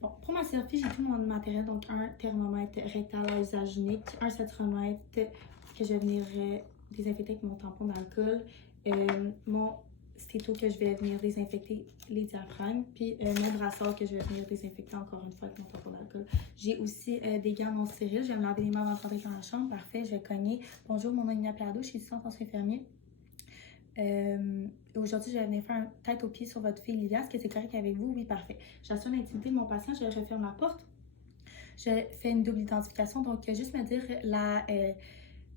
Bon, pour ma selfie, j'ai tout mon matériel, donc un thermomètre rectal à usage unique, un saturomètre que je vais venir désinfecter avec mon tampon d'alcool, mon stéto que je vais venir désinfecter les diaphragmes, puis mon brassard que je vais venir désinfecter encore une fois avec mon tampon d'alcool. J'ai aussi des gants non stériles, je vais me laver les mains avant de rentrer dans la chambre, parfait, je vais cogner. Bonjour, mon nom est Nina Perrado, je suis assistante en soins infirmiers. Aujourd'hui, je vais venir faire un tête aux pieds sur votre fille Livia. Est-ce que c'est correct avec vous? Oui, parfait. J'assure l'intimité de mon patient, je referme la porte. Je fais une double identification, donc juste me dire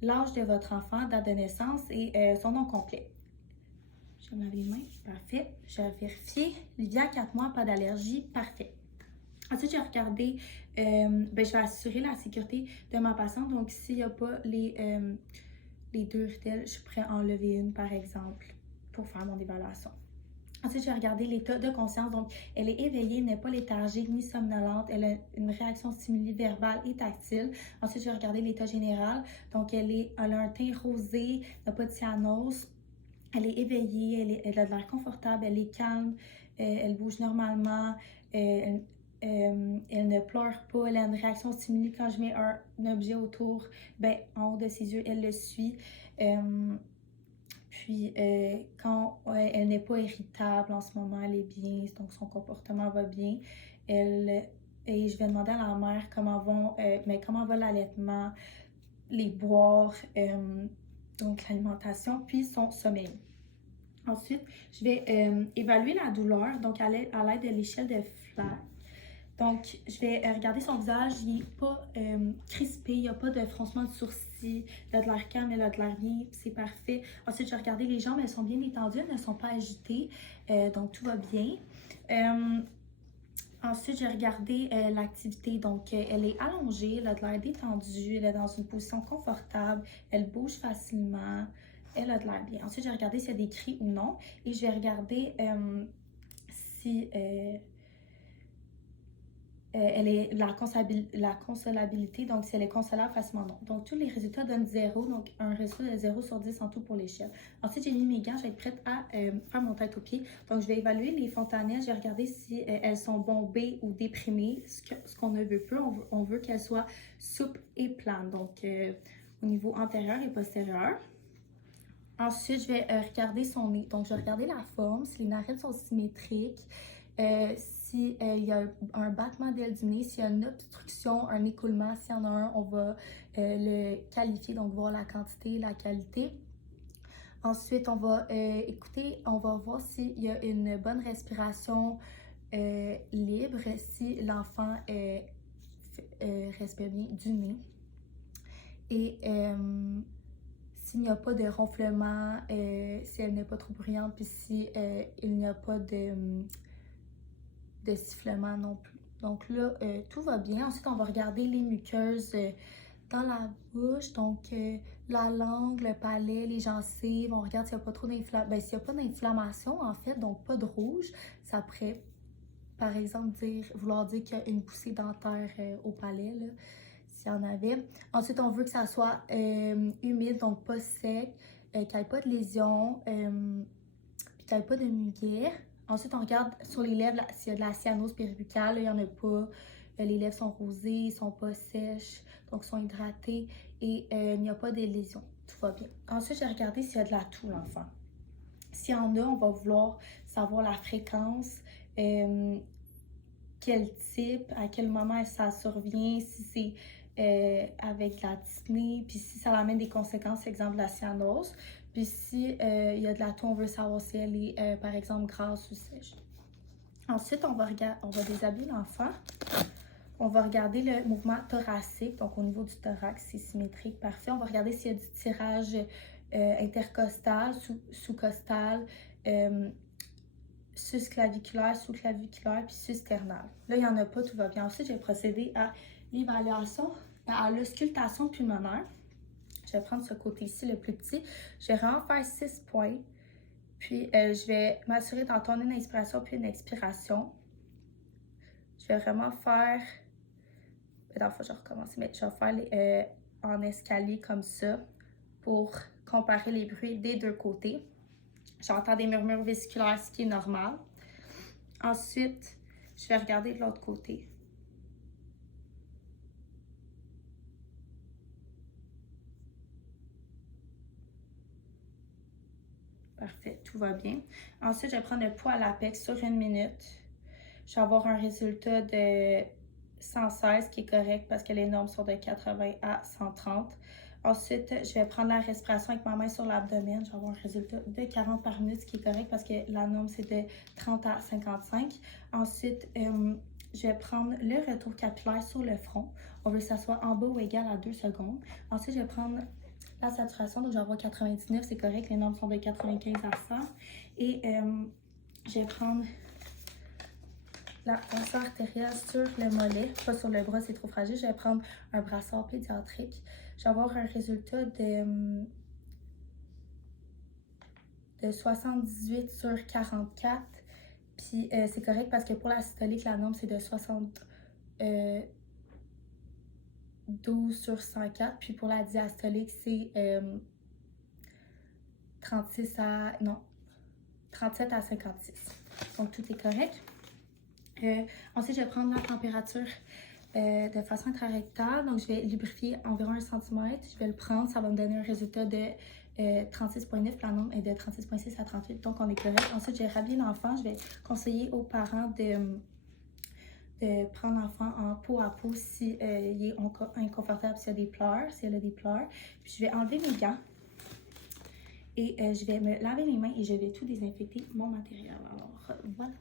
l'âge de votre enfant, date de naissance et son nom complet. Je vais me laver les mains, parfait. Je vais vérifier. Livia, 4 mois, pas d'allergie, parfait. Ensuite, je vais regarder, je vais assurer la sécurité de ma patiente. Donc, s'il n'y a pas les 2 rutelles, je pourrais enlever une, par exemple, pour faire mon évaluation. Ensuite, je vais regarder l'état de conscience. Donc, elle est éveillée, n'est pas léthargique ni somnolente. Elle a une réaction stimuli verbale et tactile. Ensuite, je vais regarder l'état général. Donc, elle a un teint rosé, n'a pas de cyanose. Elle est éveillée, elle a de l'air confortable, elle est calme, elle bouge normalement, elle ne pleure pas, elle a une réaction stimuli quand je mets un objet autour, en haut de ses yeux, elle le suit. Quand elle n'est pas irritable en ce moment, elle est bien, donc son comportement va bien. Et je vais demander à la mère comment va l'allaitement, les boires, donc l'alimentation, puis son sommeil. Ensuite, je vais évaluer la douleur, donc à l'aide de l'échelle de Flack. Donc, je vais regarder son visage, il n'est pas crispé, il n'y a pas de froncement de sourcils, il a de l'air calme, il a de l'air bien, c'est parfait. Ensuite, je vais regarder les jambes, elles sont bien détendues, elles ne sont pas agitées, donc tout va bien. Ensuite, je vais regarder l'activité, donc elle est allongée, elle a de l'air détendue, elle est dans une position confortable, elle bouge facilement, elle a de l'air bien. Ensuite, je vais regarder s'il y a des cris ou non, et je vais regarder si... elle est la consolabilité, donc si elle est consolable facilement, non. Donc, tous les résultats donnent 0, donc un résultat de 0 sur 10 en tout pour l'échelle. Ensuite, j'ai mis mes gants, je vais être prête à faire mon tête aux pieds. Donc, je vais évaluer les fontanelles, je vais regarder si elles sont bombées ou déprimées, ce qu'on ne veut plus. On veut qu'elles soient souples et planes, donc au niveau antérieur et postérieur. Ensuite, je vais regarder son nez. Donc, je vais regarder la forme, si les narines sont symétriques, s'il y a un battement d'aile du nez, s'il y a une obstruction, un écoulement, s'il y en a un, on va le qualifier, donc voir la quantité, la qualité. Ensuite, on va écouter, on va voir s'il y a une bonne respiration libre, si l'enfant respire bien du nez. Et s'il n'y a pas de ronflement, si elle n'est pas trop bruyante, puis si il n'y a pas de sifflement non plus. Donc là, tout va bien. Ensuite, on va regarder les muqueuses dans la bouche, donc la langue, le palais, les gencives. On regarde s'il n'y a pas trop d'inflammation. S'il n'y a pas d'inflammation, en fait, donc pas de rouge, ça pourrait, par exemple, vouloir dire qu'il y a une poussée dentaire au palais, là, s'il y en avait. Ensuite, on veut que ça soit humide, donc pas sec, qu'il n'y ait pas de lésions, puis qu'il n'y ait pas de muguet. Ensuite, on regarde sur les lèvres s'il y a de la cyanose péribuccale. Il n'y en a pas. Les lèvres sont rosées, ils ne sont pas sèches, donc sont hydratées et il n'y a pas de lésions. Tout va bien. Ensuite, je vais regarder s'il y a de la toux, l'enfant. S'il y en a, on va vouloir savoir la fréquence, quel type, à quel moment ça survient, si c'est avec la dyspnée, puis si ça amène des conséquences, exemple la cyanose. Puis si il y a de la toux, on veut savoir si elle est, par exemple, grasse ou sèche. Ensuite, on va déshabiller l'enfant. On va regarder le mouvement thoracique, donc au niveau du thorax, c'est symétrique, parfait. On va regarder s'il y a du tirage intercostal, sous-costal, sus-claviculaire, sous-claviculaire, puis sus-sternal. Là, il n'y en a pas, tout va bien. Ensuite, je vais procéder à l'évaluation, à l'auscultation pulmonaire. Je vais prendre ce côté-ci, le plus petit. Je vais vraiment faire 6 points. Puis, je vais m'assurer d'entendre une inspiration puis une expiration. Je vais vraiment faire... Dans le fond, je vais recommencer, mais je vais faire en escalier comme ça pour comparer les bruits des deux côtés. J'entends des murmures vésiculaires, ce qui est normal. Ensuite, Je vais regarder de l'autre côté. Parfait, tout va bien. Ensuite, je vais prendre le poids à l'apex sur 1 minute. Je vais avoir un résultat de 116 qui est correct parce que les normes sont de 80 à 130. Ensuite, je vais prendre la respiration avec ma main sur l'abdomen. Je vais avoir un résultat de 40 par minute, ce qui est correct parce que la norme, c'est de 30 à 55. Ensuite, je vais prendre le retour capillaire sur le front. On veut que ça soit en bas ou égal à 2 secondes. Ensuite, je vais prendre la saturation, donc je vais avoir 99, c'est correct. Les normes sont de 95 à 100. Et je vais prendre la tension artérielle sur le mollet, pas sur le bras, c'est trop fragile. Je vais prendre un brassard pédiatrique. Je vais avoir un résultat de 78 sur 44. Puis c'est correct parce que pour la systolique, la norme c'est de 12 sur 104. Puis pour la diastolique, c'est 37 à 56. Donc tout est correct. Ensuite, je vais prendre la température de façon intrarectale. Donc, je vais lubrifier environ 1 cm. Je vais le prendre. Ça va me donner un résultat de 36,9. La norme est de 36,6 à 38. Donc, on est correct. Ensuite, je vais rhabiller l'enfant. Je vais conseiller aux parents de prendre l'enfant en peau à peau si il est inconfortable, s'il y a des pleurs, s'il y a des pleurs. Puis, je vais enlever mes gants. Et je vais me laver les mains et je vais tout désinfecter mon matériel. Alors, voilà.